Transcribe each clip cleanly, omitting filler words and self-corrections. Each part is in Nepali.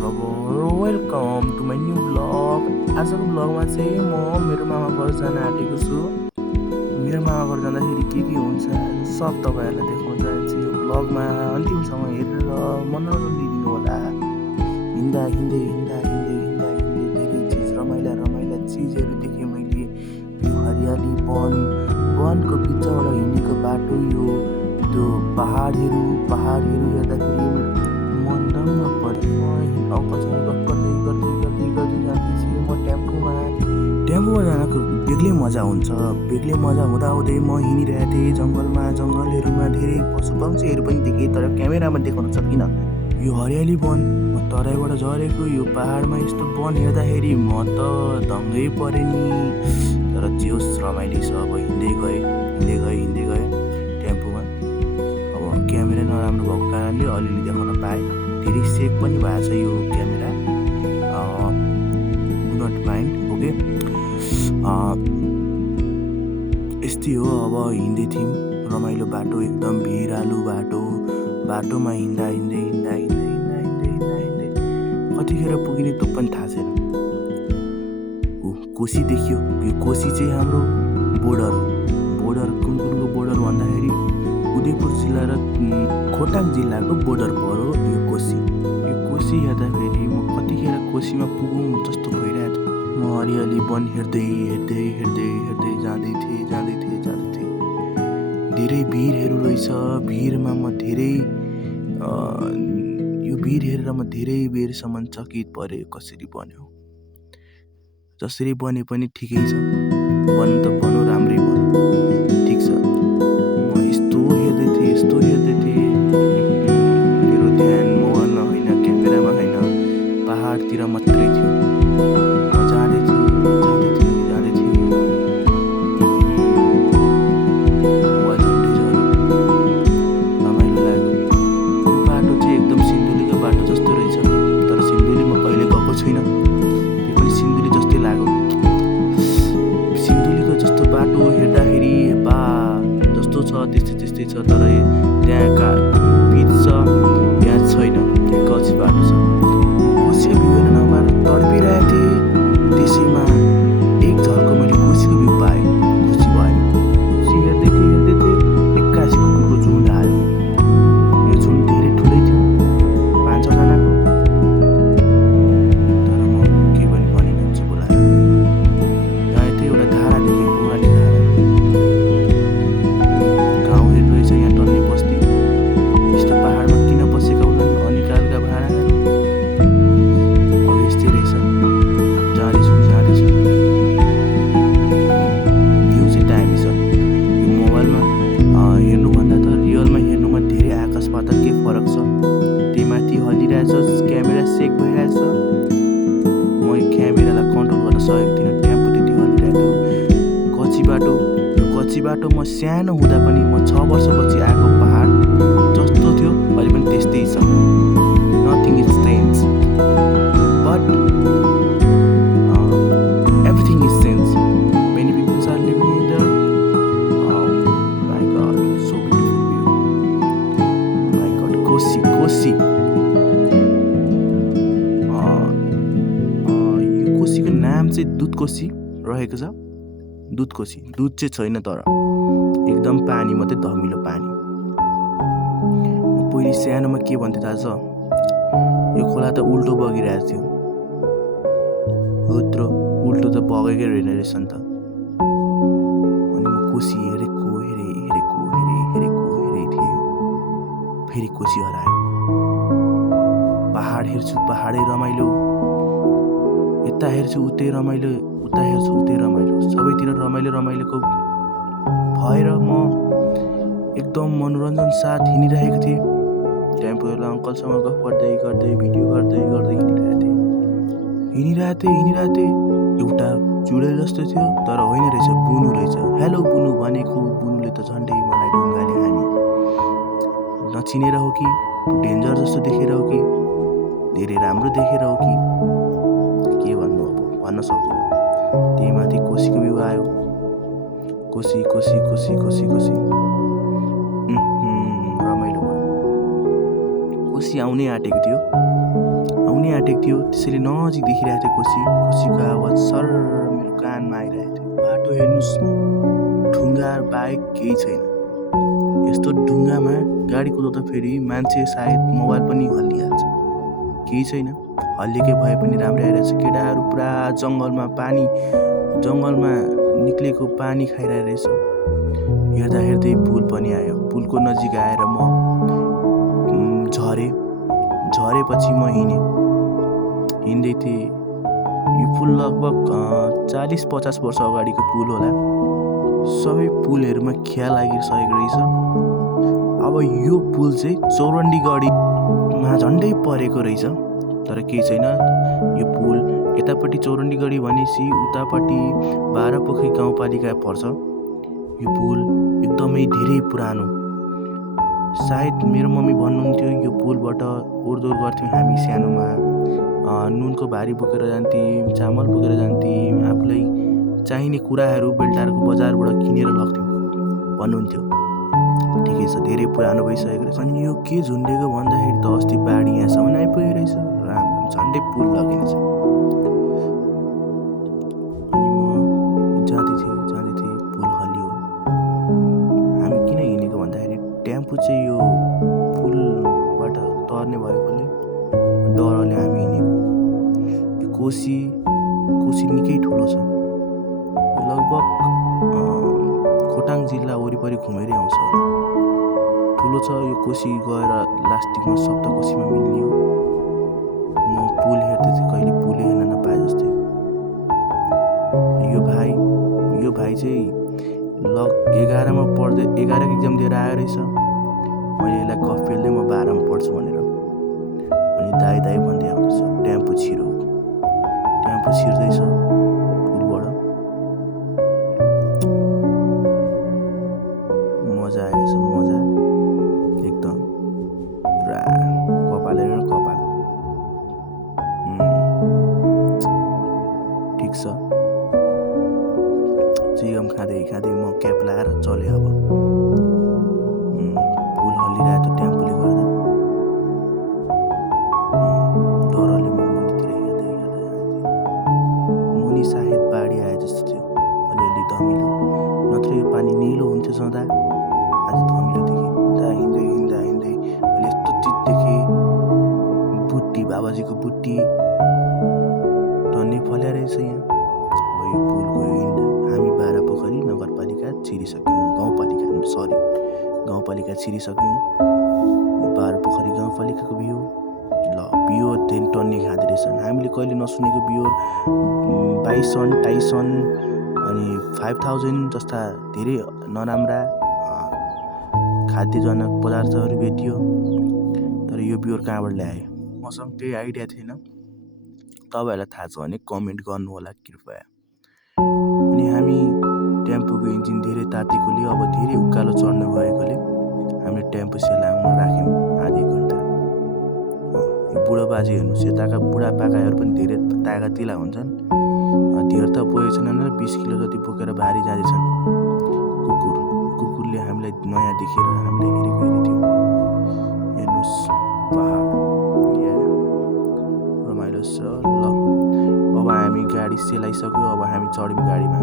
Welcome to my new blog. आजको ब्लगमा चाहिँ म मेरो मामा घर जान आँटेको छु। मेरो मामा घर जाँदाखेरि के हुन्छ सब तपाईँहरूलाई देखाउन चाहन्छु। यो ब्लगमा अन्तिमसम्म हेरेर मनोरञ्जन लिइदिनु होला। हिँड्दा हिँड्दै धेरै चिज रमाइला चिजहरू देखेँ मैले। यो हरियाली वनको बिचबाट हिँडेको बाटो, यो त्यो पहाडहरू हेर्दाखेरि मन दङ्ग पऱ्यो। अङ्कलसँग गफ गर्दै जाँदैछु म टेम्पोमा जानको बेग्लै मजा हुन्छ। बेग्लै मजा हुँदाहुँदै म हिँडिरहेको थिएँ जङ्गलहरूमा धेरै पशु पक्षीहरू पनि देखेँ, तर क्यामेरामा देखाउन सकिनँ। यो हरियाली वन तराईबाट झरेको यो पहाडमा यस्तो वन हेर्दाखेरि म त दङ्गै परेँ नि। तर जोस रमाइलो छ। अब हिँड्दै गएँ टेम्पोमा। अब क्यामेरा नराम्रो भएको कारणले अलिअलि देखाउन पाएँ। धेरै सेक पनि भएको छ यो camera, do not mind, okay. यस्तै हो। अब हिँड्दै थियौँ, रमाइलो बाटो, एकदम भिरालो बाटोमा हिँड्दा कतिखेर पुगिने त्यो पनि थाहा छैन। कोशी देखियो। यो कोशी चाहिँ हाम्रो बोर्डर हो। कुनको बोर्डर भन्दाखेरि उदयपुर जिल्ला र खोटाङ जिल्लाको बोर्डर पऱ्यो यो कोशी हेर्दाखेरि म कतिखेर कोशीमा पुगौँ जस्तो भइरहेको थियो। म हरियाली वन हेर्दै जाँदै थिएँ। धेरै भिरहरू रहेछ। भिरमा म यो भिर हेरेर म धेरै बेरसम्म चकित परेँ। कसरी बन्यो, जसरी बने पनि ठिकै छ। बन्नु त बन्यो, राम्रै बन्यो, ठिक छ। म यस्तो हेर्दै थिएँ। मेरो ध्यान मोबाइलमा होइन, क्यामेरामा होइन, पहाडतिर मात्रै थियो। म जाँदै थिएँ। मोबाइल झन्डै झऱ्यो, रमाइलो लाग्यो। यो बाटो चाहिँ एकदम सिन्धुलीको बाटो जस्तो रहेछ, तर सिन्धुलीमा कहिले गएको छुइनँ। यो पनि सिन्धुली जस्तै लाग्यो। सिन्धुलीको जस्तो बाटो हेर्दाखेरि जस्तो छ त्यस्तै छ, तर त्यहाँ पिच छ, यहाँ छैन, कच्ची बाटो छ। कोसीको भ्यू हेर्न नपाएर तडपिरहेको थिएँ। त्यसैमा एक झल्को मैले कोसीको भ्यू पाएँ, खुसी भएँ। कोसी हेर्दै थिएँ, एक्कासी कुकुरको झुन्ड आयो। यो झुन्ड धेरै ठुलै थियो, 5-6 जनाको। तर म केही पनि भनिनँ, चुप लाएर गएँ थिएँ। एउटा धारा देखेँ, बुहाटी धारा। गाउँहरू रहेछ यहाँ, टन्ने बस्ती। यस्तो पहाडमा किन बसेका होलान् अनिकालका भाँडाहरू। अब यस्तै रहेछ। जाँदैछु। भ्यू चाहिँ दामी छ। यो मोबाइलमा हेर्नुभन्दा त रियलमा हेर्नुमा धेरै आकाश पातालकै फरक छ। त्यही माथि हल्लिरहेछ, क्यामेरा सेक भइरहेछ। म यो क्यामेरालाई कन्ट्रोल गर्न सकेको थिइनँ, टेम्पो त्यति हल्लिरहेको थियो। कच्ची बाटो म सानो हुँदा पनि, म 6 वर्षपछि आएको पहाड जस्तो थियो, अहिले पनि त्यस्तै छ। Nothing is change, but everything is changed. Many people are living in there. Oh my God, so beautiful view. My God, Koshi. यो कोशीको नाम चाहिँ दुध कोशी रहेको छ। दुध चाहिँ छैन, तर एकदम पानी मात्रै, धमिलो पानी। पहिले सानोमा के भन्थ्यो थाहा छ? यो खोला त उल्टो बगिरहेको थियो। उत्रो उल्टो त बगेकै रहेछ नि त। अनि म कोशी हेरेको थिएँ। फेरि कोशी हरायो। पहाड हेर्छु, पहाडै रमाइलो। यता हेर्छु उतै रमाइलो, सबैतिर रमाइलोको भएर म एकदम मनोरञ्जन साथ हिँडिरहेको थिएँ। टेम्पोवाला अङ्कलसँग गफ गर्दै भिडियो गर्दै हिँडिरहेको थिएँ। एउटा चुडेल जस्तो थियो, तर होइन रहेछ, बुनु रहेछ। हेलो बुनु भनेको, बुनुले त झन्डै मलाई ढुङ्गाले हानी। नचिनेर हो कि, डेन्जर जस्तो देखेर हो कि, धेरै राम्रो देखेर हो कि, के भन्नु, अब भन्न सक्दिनँ। त्यही माथि कोशीको भ्यू आयो। कोशी रमाइलो भयो। कोशी आउनै आँटेको थियो। हुनै आँटेको थियो। त्यसैले नजिक देखिरहेको थियो कोसीको आवाज सर मेरो कानमा आइरहेको थियो। बाटो हेर्नुहोस् न, ढुङ्गा बाहेक केही छैन। यस्तो ढुङ्गामा गाडी कुदाउँदाखेरि मान्छे सायद मोबाइल पनि हल्लिहाल्छ। केही छैन, हल्लिएकै भए पनि राम्रै आइरहेछ। केटाहरू पुरा जङ्गलमा निक्लेको पानी खाइरहेको रहेछ। हेर्दा हेर्दै पुल पनि आयो। पुलको नजिक आएर म झरेपछि म हिँड्दै थिएँ। यो पुल लगभग 40-50 वर्ष अगाडिको पुल होला। सबै पुलहरूमा खिया लागिसकेको रहेछ। अब यो पुल चाहिँ चौरण्डीगढीमा झन्डै परेको रहेछ। तर केही छैन, यो पुल यतापट्टि चौरण्डीगढी भनेपछि उतापट्टि बाह्रपोखरी गाउँपालिका पर्छ। यो पुल एकदमै धेरै पुरानो। सायद मेरो मम्मी भन्नुहुन्थ्यो यो पुलबाट ओहोरदोहोर गर्थ्यौँ हामी सानोमा। नुनको भारी बोकेर जान्थ्यौँ, चामल बोकेर जान्थ्यौँ, आफूलाई चाहिने कुराहरू बेलटारको बजारबाट किनेर लग्थ्यौँ भन्नुहुन्थ्यो। ठिकै छ, धेरै पुरानो भइसकेको रहेछ। अनि यो के झुन्डेको भन्दाखेरि त अस्ति बाढी यहाँसम्म आइपुगेको रहेछ। राम्रो झन्डै पुल लगिनेछ। अनि म जाँदै थिएँ, पुल हल्लियो। हामी किन हिँडेको भन्दाखेरि टेम्पो चाहिँ यो पुलबाट तर्ने भएकोले डरले हामी हिँडेको। यो कोसी निकै ठुलो छ। लगभग खोटाङ जिल्ला वरिपरि घुमेरै आउँछ होला। ठुलो छ यो कोसी। गएर लास्टिङमा सप्तकोशीमा मिल्ने हो। म पुल हेर्दै थिएँ, कहिले पुलै हेर्न नपाए जस्तै। यो भाइ चाहिँ 11मा पढ्दै 11को इक्जाम दिएर आयो रहेछ। मैले यसलाई गफ पेल्दै म 12मा पढ्छु भनेर। अनि दाइ भन्दै आउँदैछ। टेम्पो छिर्दैछ पुलबाट। मजा आइरहेछ, मजा एकदम पुरा। कपाल हेरेर कपाल ठिक छ। चिगम खाँदै म क्याप लगाएर चलेँ। अब पुल हल्लिरहेको थियो टेम्पोले गर्दा। डरले म मुनितिर हेर्दै मुनि सायद बाढी आए जस्तो थियो। अलिअलि धमिलो, नत्र यो पानी निलो हुन्थ्यो सदा। आज धमिलो देखेँ। हिँड्दै मैले यस्तो चिज देखेँ। बुट्टी, बाबाजीको बुट्टी टन्ने फल्या रहेछ यहाँ। अब यो पुलको एन्ड हामी बाह्रपोखरी नगरपालिका छिरिसक्यौँ। गाउँपालिका छिरिसक्यौँ। यो बाह्रपोखरी गाउँपालिकाको भ्यू बियोर टन्ने खाँदो रहेछन्। हामीले कहिले नसुनेको बियोर बाइसन, टाइसन अनि 5000 जस्ता धेरै नराम्रा खाद्यजनक पदार्थहरू भेटियो। तर यो बियोर कहाँबाट ल्यायो? मसँग त्यही आइडिया थिएन। तपाईँहरूलाई थाहा छ भने कमेन्ट गर्नु होला कृपया। अनि हामी टेम्पोको इन्जिन धेरै तातेकोले, अब धेरै उकालो चढ्न गएकोले हामीले टेम्पो सेलामा राख्यौँ आधी घन्टा। यो बुढो बाजे हेर्नुहोस्, यताका बुढापाकाहरू पनि धेरै तागतिला हुन्छन्। धेर त बोकेको छैन, 20 किलो जति बोकेर भारी जाँदैछन्। कुकुरले हामीलाई नयाँ देखेर हामीलाई हेरेको थियो। हेर्नुहोस् पहाड रमाइलो छ। ल अब हामी गाडी सेलाइसक्यो। अब हामी चढ्यौँ गाडीमा।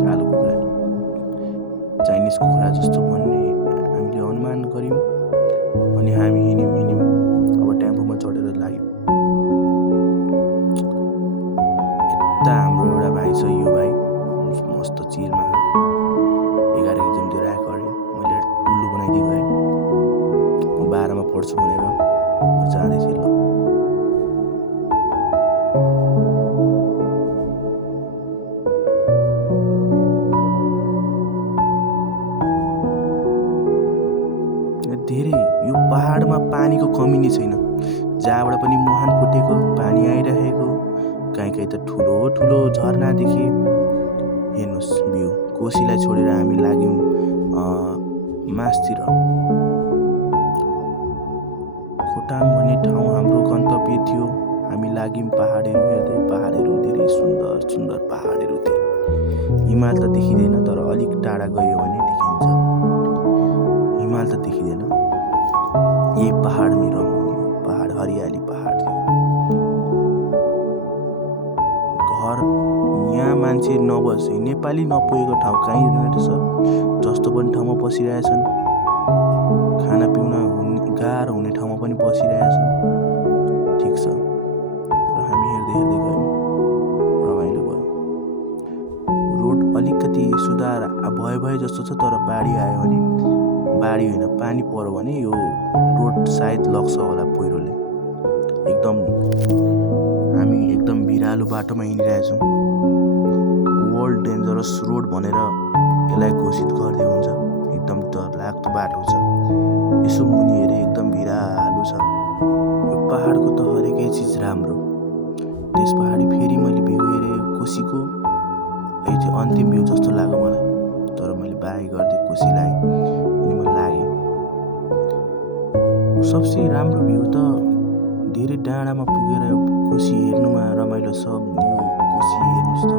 कालो कुखुरा, चाइनिज कुखुरा जस्तो भन्ने हामीले अनुमान गऱ्यौँ। अनि हामी हिँड्यौँ। अब टेम्पोमा चढेर लाग्यौँ। यता हाम्रो एउटा भाइ छ। यो भाइ मस्त चिलमा 11 इक्जाम दिएर आएको अरे। मैले उल्लु बनाइदिएको है। म 12मा पढ्छु भनेर म जाँदै थिएँ। ल धेरै यो पहाडमा पानीको कमी नै छैन। जहाँबाट पनि मुहान फुटेको पानी आइरहेको। कहीँ त ठुलो झरना देखे। हेर्नुहोस् भ्यू। कोसीलाई छोडेर हामी लाग्यौँ मासतिर। खोटाङ भन्ने ठाउँ हाम्रो गन्तव्य थियो। हामी लाग्यौँ पहाडहरू हेर्दै। पहाडहरू धेरै सुन्दर पहाडहरू थिए। हिमाल त देखिँदैन, तर अलिक टाढा गयो भने देखिन्छ। हिमाल त देखिँदैन। यही पहाड मेरो रमाउने हो। पहाड हरियाली पहाड थियो। मान्छे नबसे नेपाली नपुगेको ठाउँ कहीँ रहेछ जस्तो पनि ठाउँमा बसिरहेछन्। खाना पिउन गाह्रो हुने ठाउँमा पनि बसिरहेछन्। ठिक छ, तर हामी हेर्दै हेर्दै गयौँ, रमाइलो भयो। रोड अलिकति सुधार भए जस्तो छ, तर बाढी आयो भने, बाढी होइन पानी पर्यो भने यो रोड सायद लग्छ होला पहिरोले। हामी एकदम भिरालो बाटोमा हिँडिरहेछौँ। वर्ल्ड डेन्जरस रोड भनेर यसलाई घोषित गर्दै हुन्छ। एकदम डरलाग्दो बाटो छ। यसो मुनि हेरे एकदम भिरालो छ। यो पहाडको त हरेकै चिज राम्रो। त्यस पहाडी फेरि मैले भ्यू हेरेँ कोसीको। यो चाहिँ अन्तिम भ्यू जस्तो लाग्यो मलाई, तर मैले बाई गर्दै कोसीलाई अनि मलाई लाग्यो सबसे राम्रो भ्यू त धेरै डाँडामा पुगेर कोसी हेर्नुमा रमाइलो छ। यो कोसी हेर्नुहोस् त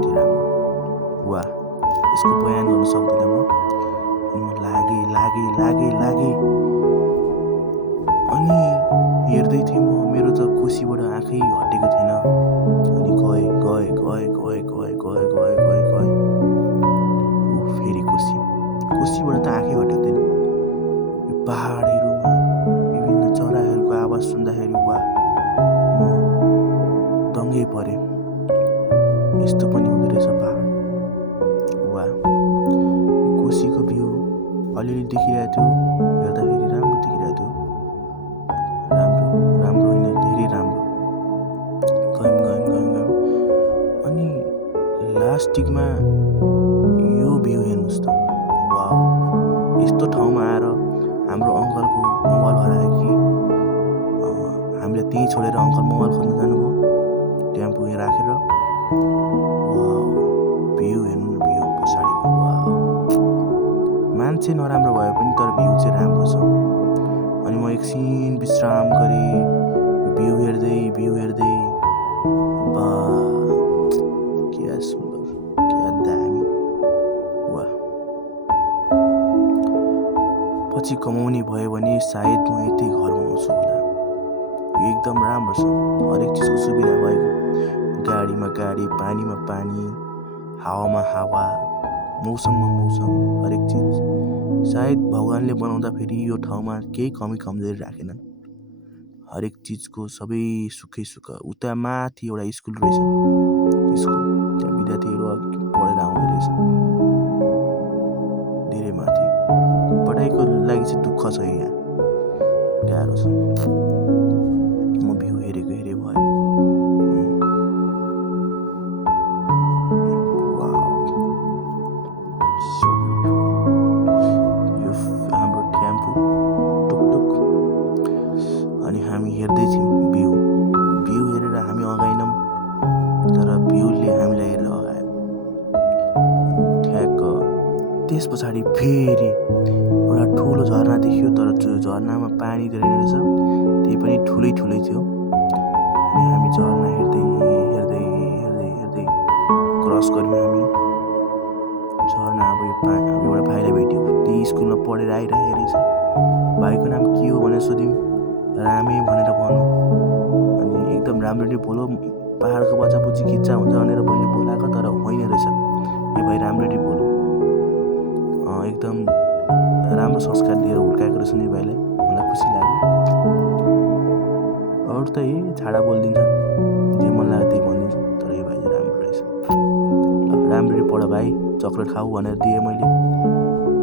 कति राम्रो, वाह, यसको बयान गर्न सक्दिनँ म। अनि म लागे अनि हेर्दै थिएँ म, मेरो त कोसीबाट आँखै हटेको थिएन। अनि गए फेरि कोसीबाट त आँखै हटेको थिएन। यो पहाडहरूमा विभिन्न चराहरूको आवाज सुन्दाखेरि वाह, म दङ्गै परेँ। यस्तो पनि हुँदो रहेछ पहाड, वाह। कोसीको भ्यू अलिअलि देखिरहेको थियो, हेर्दाखेरि राम्रो देखिरहेको थियो। राम्रो होइन, धेरै राम्रो। गयौँ अनि लास्टिकमा यो भ्यू हेर्नुहोस् त, वाह। यस्तो ठाउँमा आएर हाम्रो अङ्कलको मोबाइल हरायो कि हामीले त्यहीँ छोडेर अङ्कल मोबाइल खोज्न जानुभयो, त्यहाँ पुगेर राखेर। भ्यू हेर्नु न, भ्यू पछाडिको, वाह। मान्छे नराम्रो भए पनि तर भ्यू चाहिँ राम्रो छ। अनि म एकछिन विश्राम गरेँ, भ्यू हेर्दै, वाह, क्या सुन्दर, क्या दामी, वाह। पछि कमाउने भयो भने सायद म यतै घर बनाउँछु होला। यो एकदम राम्रो छ, हरेक चिजको सुविधा भएको। गाडीमा गाडी, पानीमा पानी, हावामा हावा, मौसममा मौसम, हरेक चिज। सायद भगवानले बनाउँदाखेरि यो ठाउँमा केही कमी कमजोरी राखेनन्। हरेक चिजको सबै सुखै सुख। उता माथि एउटा स्कुल रहेछ, त्यहाँ विद्यार्थीहरू पढेर आउँदो रहेछ, धेरै माथि। पढाइको लागि चाहिँ दुःख छ, यहाँ गाह्रो छ। म भ्यू हेरेको भयो। यो हाम्रो टेम्पो टुकटुक, अनि हामी हेर्दै थियौँ भ्यू हेरेर हामी अगाएनौँ, तर भ्यूले हामीलाई हेरेर अगायो। ठ्याक्क त्यस पछाडि फेरि एउटा ठुलो झरना देखियो, तर त्यो झरनामा पानी रहेछ, त्यही पनि ठुलै थियो। अनि हामी झरना हेर्दै क्रस गऱ्यौँ हामी झरना। अब एउटा भाइलाई भेट्यौँ, त्यही स्कुलमा पढेर आइरहेको रहेछ। भाइको नाम के हो भनेर सोध्यौँ, रामे भनेर भनौँ। अनि एकदम राम्ररी बोलो, पहाडको बच्चा बुच्ची खिच्चा हुन्छ भनेर मैले बोलाएको, तर होइन रहेछ। यो भाइ राम्ररी बोलो, एकदम राम्रो संस्कार दिएर हुर्काएको रहेछ नि भाइलाई, मलाई खुसी लाग्यो। अरू त छाडा बोलिदिन्छ, जे मन लाग्यो त्यही भनिदिन्छ, तर यो भाइ चाहिँ राम्रो रहेछ। ल राम्ररी पढ भाइ, चक्लेट खाऊ भनेर दिएँ मैले।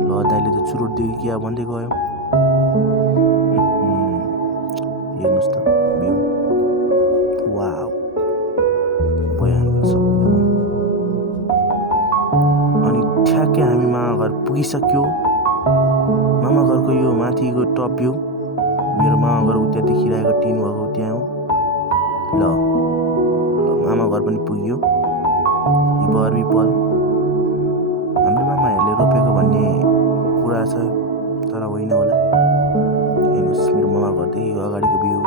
ल दाइले त चुरोट दियो कि क्या भन्दै गयो। हेर्नुहोस् त भ्यू, वाह, बयान गर्न सक्दिनँ। अनि ठ्याक्कै हामी मामा घर पुगिसक्यो। मामा घरको यो माथिको टप भ्यू, मेरो मामा घर उता देखिरहेको टिन भएको त्यहाँ हो। ल मामा घर पनि पुग्यो। यो बरबिपल हाम्रो मामाहरूले रोपेको भन्ने कुरा छ, तर होइन होला। हेर्नुहोस् मेरो मामा घरदेखि अगाडिको भ्यू,